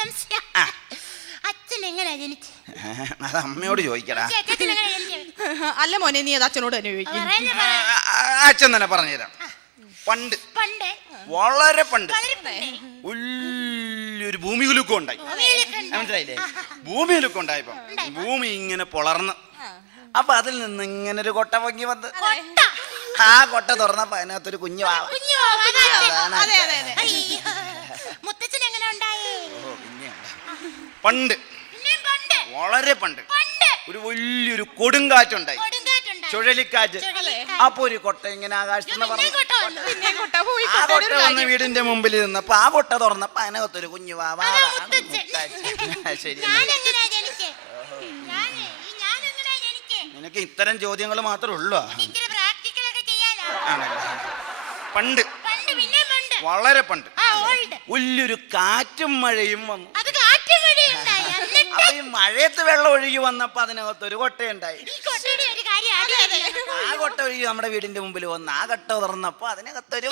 സംശയം. അച്ഛൻ എങ്ങനെയാ ജനിച്ചത്? അത് അമ്മയോട് ചോദിക്കടാ. അല്ല മോനെ, നീ അത് അച്ഛനോട് തന്നെ ചോദിക്കും. അച്ഛൻ തന്നെ പറഞ്ഞുതരാം. പണ്ട് വളരെ പണ്ട് വലിയൊരു ഭൂമികുലുക്കം ഉണ്ടായി. മനസ്സിലായില്ലേ? ഭൂമികുലുക്കം ഉണ്ടായപ്പോ ഭൂമി ഇങ്ങനെ പൊളർന്ന്, അപ്പൊ അതിൽ നിന്ന് ഇങ്ങനെ ഒരു കൊട്ട പൊങ്ങി വന്ന്, ആ കൊട്ട തുറന്നപ്പോ അതിനകത്തൊരു കുഞ്ഞു വാവ. പണ്ട് വളരെ പണ്ട് ഒരു വലിയൊരു കൊടുങ്കാറ്റുണ്ടായി, ചുഴലിക്കാറ്റ്. അപ്പൊ ഒരു കൊട്ട ഇങ്ങനെ ആകാശത്ത് ആ കൊട്ട വന്ന് വീടിന്റെ മുമ്പിൽ നിന്നപ്പോ ആ കൊട്ട തുറന്നപ്പോ അതിനകത്തൊരു കുഞ്ഞു വാവ. ശരി, നിനക്ക് ഇത്തരം ചോദ്യങ്ങൾ മാത്രമേ ഉള്ളൂ. പണ്ട് വളരെ പണ്ട് വലിയൊരു കാറ്റും മഴയും വന്നു. അപ്പൊ ഈ മഴയത്ത് വെള്ളം ഒഴുകി വന്നപ്പോ അതിനകത്തൊരു കൊട്ടയുണ്ടായി. ആ കൊട്ട ഒഴുകി നമ്മുടെ വീടിന്റെ മുമ്പിൽ വന്ന് ആ കൊട്ട തുറന്നപ്പോ അതിനകത്തൊരു